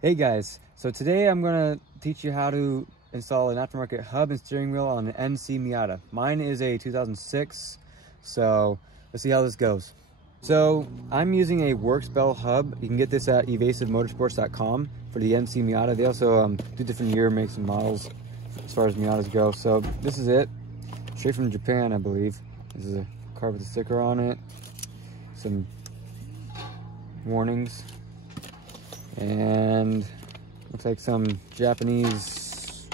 Hey guys, so today I'm going to teach you how to install an aftermarket hub and steering wheel on an MC Miata. Mine is a 2006, so let's see how this goes. So I'm using a Worksbell hub. You can get this at evasivemotorsports.com for the MC Miata. They also do different year makes and models as far as Miatas go. So this is it, straight from Japan, I believe. This is a car with a sticker on it, some warnings, and looks like some Japanese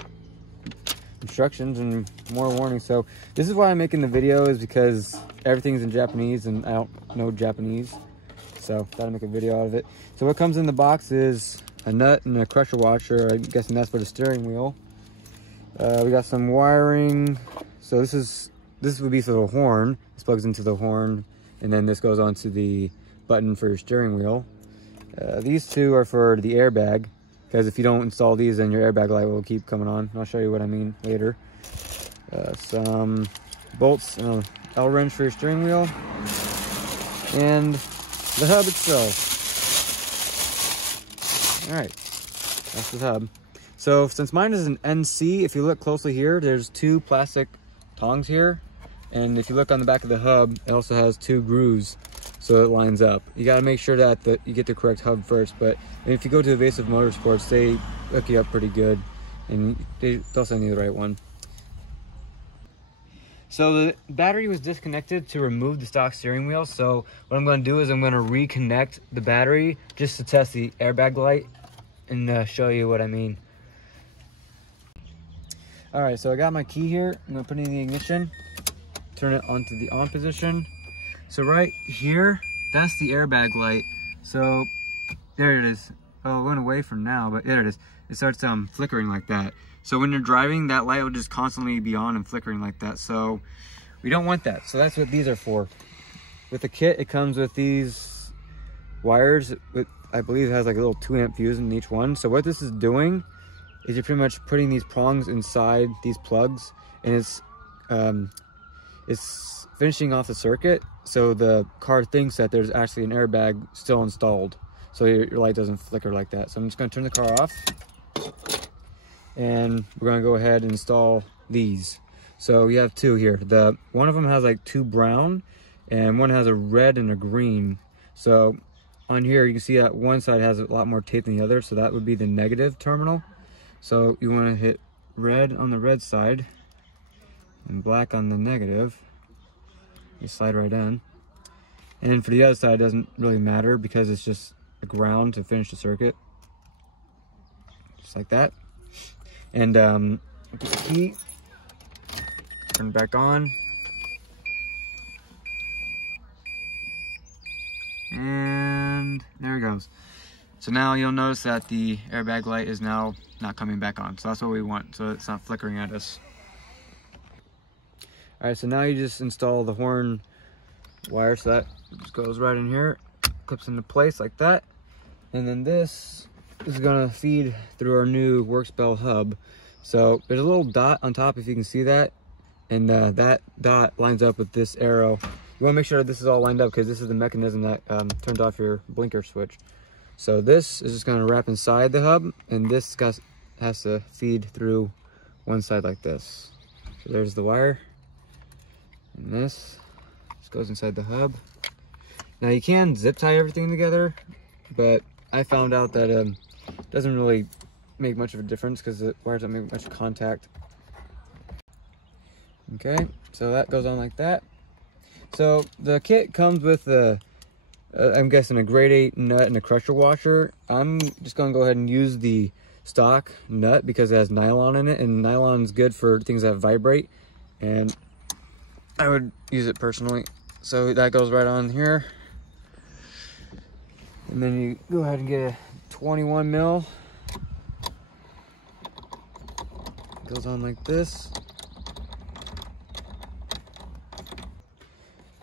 instructions and more warnings. So this is why I'm making the video, is because everything's in Japanese and I don't know Japanese, so gotta make a video out of it. So what comes in the box is a nut and a crusher washer. I'm guessing that's for the steering wheel. We got some wiring. So this would be for the horn. This plugs into the horn, and then this goes onto the button for your steering wheel. These two are for the airbag, because if you don't install these, then your airbag light will keep coming on. I'll show you what I mean later. Some bolts and an L wrench for your steering wheel, and the hub itself. All right, that's the hub. So since mine is an NC, if you look closely here, there's two plastic tongs here, and if you look on the back of the hub, it also has two grooves, so it lines up. You got to make sure that you get the correct hub first. But if you go to Evasive Motorsports, they hook you up pretty good, and they'll send you the right one. So the battery was disconnected to remove the stock steering wheel. So what I'm going to do is I'm going to reconnect the battery just to test the airbag light and show you what I mean. All right, so I got my key here. I'm going to put it in the ignition, turn it onto the on position. So right here, that's the airbag light. So there it is. Oh, it went away from now, but there it is. It starts flickering like that. So when you're driving, that light will just constantly be on and flickering like that. So we don't want that. So that's what these are for. With the kit, it comes with these wires. I believe it has like a little 2-amp fuse in each one. So what this is doing is you're pretty much putting these prongs inside these plugs, and it's finishing off the circuit, so the car thinks that there's actually an airbag still installed, so your light doesn't flicker like that. So I'm just going to turn the car off, and we're going to go ahead and install these. So we have two here. One of them has like two brown, and one has a red and a green. So on here you can see that one side has a lot more tape than the other, so that would be the negative terminal. So you want to hit red on the red side and black on the negative. You slide right in. And for the other side, it doesn't really matter because it's just a ground to finish the circuit. Just like that. And get the key, turn it back on. And there it goes. So now you'll notice that the airbag light is now not coming back on. So that's what we want, so it's not flickering at us. All right, so now you just install the horn wire. So that just goes right in here, clips into place like that. And then this is gonna feed through our new Worksbell hub. So there's a little dot on top, if you can see that. And that dot lines up with this arrow. You wanna make sure that this is all lined up, because this is the mechanism that turns off your blinker switch. So this is just going to wrap inside the hub, and this has to feed through one side like this. So there's the wire, and this just goes inside the hub. Now you can zip tie everything together, but I found out that it doesn't really make much of a difference because the wires don't make much contact. Okay, so that goes on like that. So the kit comes with I'm guessing a grade 8 nut and a crusher washer. I'm just gonna go ahead and use the stock nut because it has nylon in it, and nylon's good for things that vibrate, and I would use it personally. So that goes right on here, and then you go ahead and get a 21 mil. It goes on like this.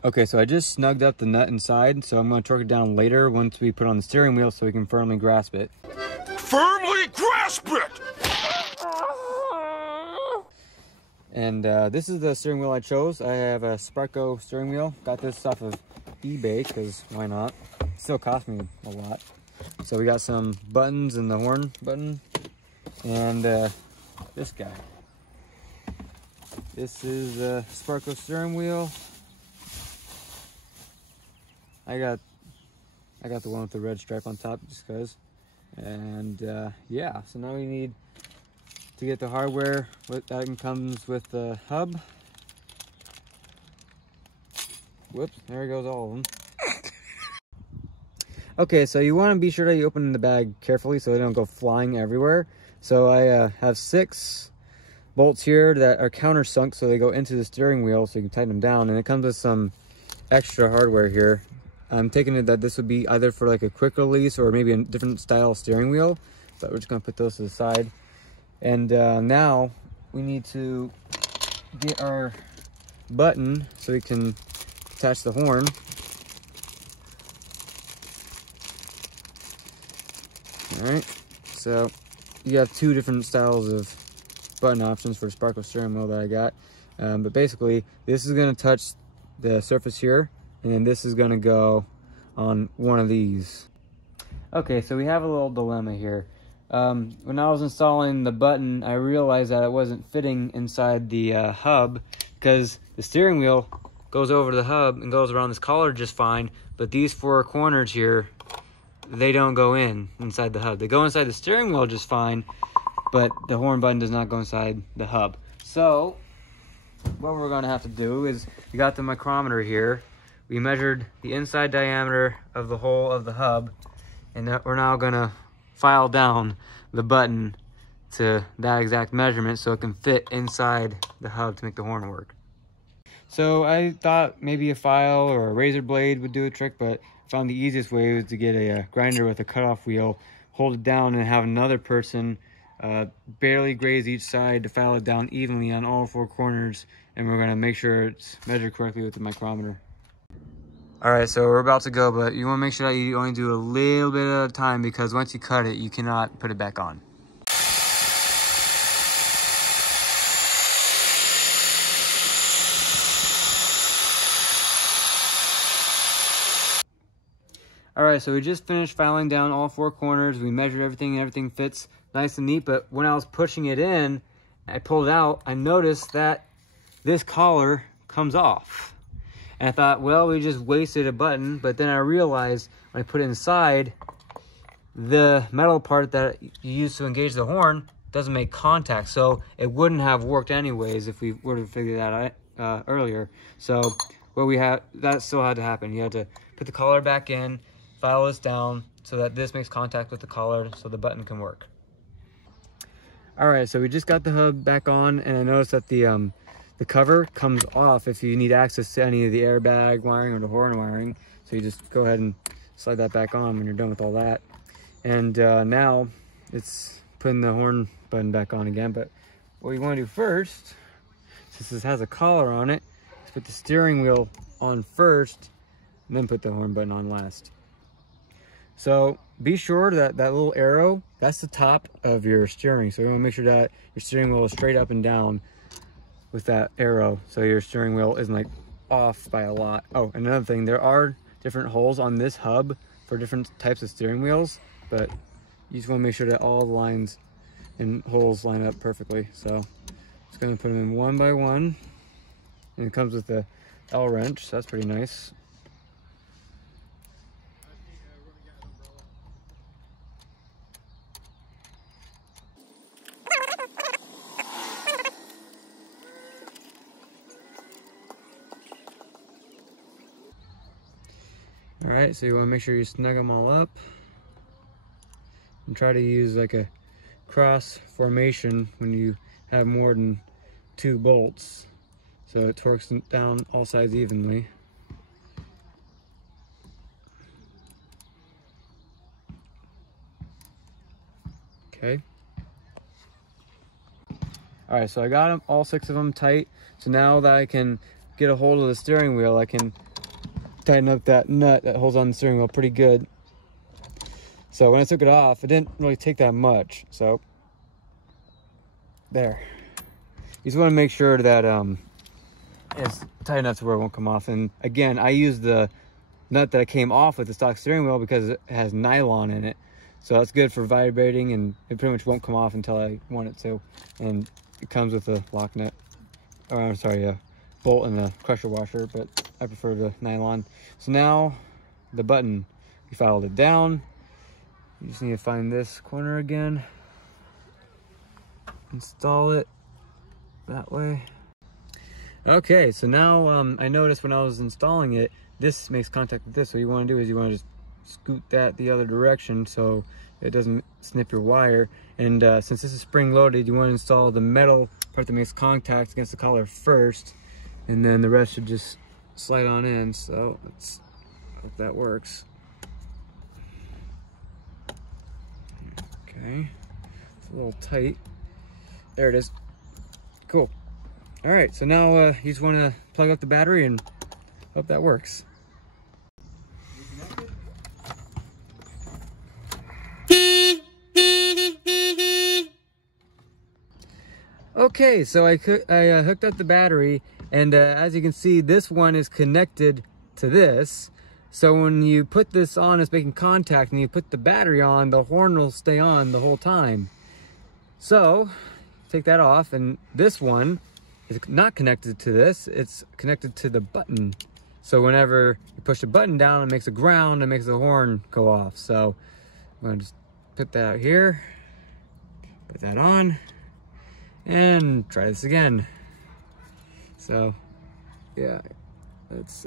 Okay, so I just snugged up the nut inside, so I'm going to torque it down later once we put it on the steering wheel so we can firmly grasp it. Firmly grasp it! And this is the steering wheel I chose. I have a Sparco steering wheel. Got this off of eBay, because why not? It still cost me a lot. So we got some buttons in the horn button, and this guy. This is a Sparko steering wheel. I got the one with the red stripe on top just because. And yeah, so now we need to get the hardware. That comes with the hub. Whoops, there goes all of them. Okay, so you want to be sure that you open the bag carefully so they don't go flying everywhere. So I have 6 bolts here that are countersunk, so they go into the steering wheel so you can tighten them down. And it comes with some extra hardware here. I'm taking it that this would be either for like a quick release or maybe a different style steering wheel, but we're just gonna put those to the side. And now we need to get our button so we can attach the horn. All right, so you have 2 different styles of button options for Sparko steering wheel that I got. But basically, this is gonna touch the surface here, and then this is gonna go on one of these. Okay, so we have a little dilemma here. When I was installing the button, I realized that it wasn't fitting inside the hub, because the steering wheel goes over the hub and goes around this collar just fine, but these 4 corners here, they don't go inside the hub. They go inside the steering wheel just fine, but the horn button does not go inside the hub. So what we're gonna have to do is, we got the micrometer here. We measured the inside diameter of the hole of the hub, and we're now gonna file down the button to that exact measurement so it can fit inside the hub to make the horn work. So I thought maybe a file or a razor blade would do a trick, but I found the easiest way was to get a grinder with a cutoff wheel, hold it down, and have another person barely graze each side to file it down evenly on all 4 corners, and we're gonna make sure it's measured correctly with the micrometer. All right, so we're about to go, but you wanna make sure that you only do a little bit at a time, because once you cut it, you cannot put it back on. All right, so we just finished filing down all 4 corners. We measured everything, and everything fits nice and neat, but when I was pushing it in, I pulled it out, I noticed that this collar comes off. And I thought, well, we just wasted a button, but then I realized when I put it inside, the metal part that you use to engage the horn doesn't make contact, so it wouldn't have worked anyways if we were to figure that out earlier. So what we had, that still had to happen. You had to put the collar back in, file this down so that this makes contact with the collar so the button can work. All right, so we just got the hub back on, and I noticed that the cover comes off if you need access to any of the airbag wiring or the horn wiring. So you just go ahead and slide that back on when you're done with all that. And now it's putting the horn button back on again. But what you want to do first, since this has a collar on it, is put the steering wheel on first, and then put the horn button on last. So be sure that that little arrow, that's the top of your steering. So you want to make sure that your steering wheel is straight up and down with that arrow, so your steering wheel isn't like off by a lot. Oh, another thing, there are different holes on this hub for different types of steering wheels, but you just want to make sure that all the lines and holes line up perfectly. So just going to put them in one by one, and it comes with the L wrench, so that's pretty nice. All right, so you want to make sure you snug them all up and try to use like a cross formation when you have more than 2 bolts, so it torques down all sides evenly. Okay. All right, so I got them, all 6 of them tight. So now that I can get a hold of the steering wheel, I can tighten up that nut that holds on the steering wheel pretty good. So when I took it off, it didn't really take that much. So there. You just want to make sure that it's tight enough to where it won't come off. And again, I use the nut that came off with the stock steering wheel because it has nylon in it. So that's good for vibrating, and it pretty much won't come off until I want it to. And it comes with a lock nut, or I'm sorry, a bolt and a pressure washer, but I prefer the nylon. So now the button, we filed it down. You just need to find this corner again, install it that way. Okay, so now I noticed when I was installing it, this makes contact with this. So what you want to do is you want to just scoot that the other direction so it doesn't snip your wire. And since this is spring loaded, you want to install the metal part that makes contact against the collar first, and then the rest should just slide on in. So let's hope that works. Okay, it's a little tight. There it is. Cool. All right, so now you just want to plug up the battery and hope that works. Okay, so I hooked up the battery, and as you can see, this one is connected to this. So when you put this on, it's making contact, and you put the battery on, the horn will stay on the whole time. So take that off, and this one is not connected to this, it's connected to the button. So whenever you push the button down, it makes a ground and makes the horn go off. So I'm gonna just put that out here, put that on, and try this again. So yeah, let's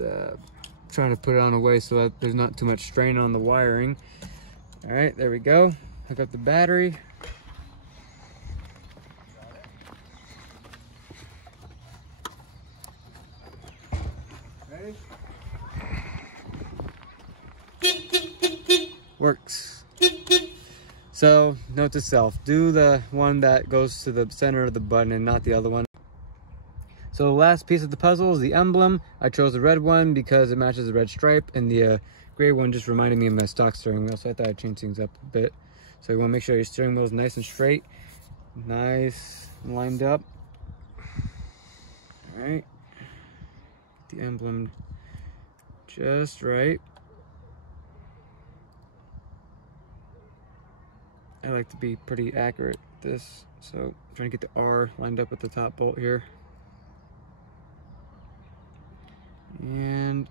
try to put it on a way so that there's not too much strain on the wiring. All right, there we go. Hook up the battery. Works. So note to self, do the one that goes to the center of the button and not the other one. So the last piece of the puzzle is the emblem. I chose the red one because it matches the red stripe, and the gray one just reminded me of my stock steering wheel, so I thought I'd change things up a bit. So you want to make sure your steering wheel is nice and straight, nice and lined up. All right, the emblem just right. I like to be pretty accurate with this, so I'm trying to get the R lined up with the top bolt here. And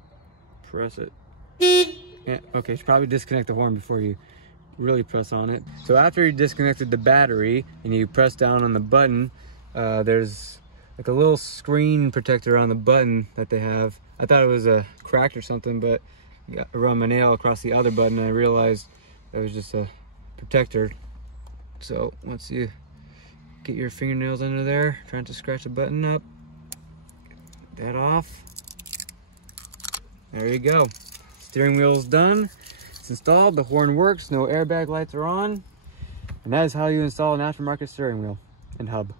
press it. Yeah, okay, you should probably disconnect the horn before you really press on it. So after you disconnected the battery and you press down on the button, there's like a little screen protector on the button that they have. I thought it was cracked or something, but I run my nail across the other button and I realized that was just a protector. So once you get your fingernails under there, trying to scratch the button up, get that off. There you go. Steering wheel's done. It's installed. The horn works. No airbag lights are on. And that is how you install an aftermarket steering wheel and hub.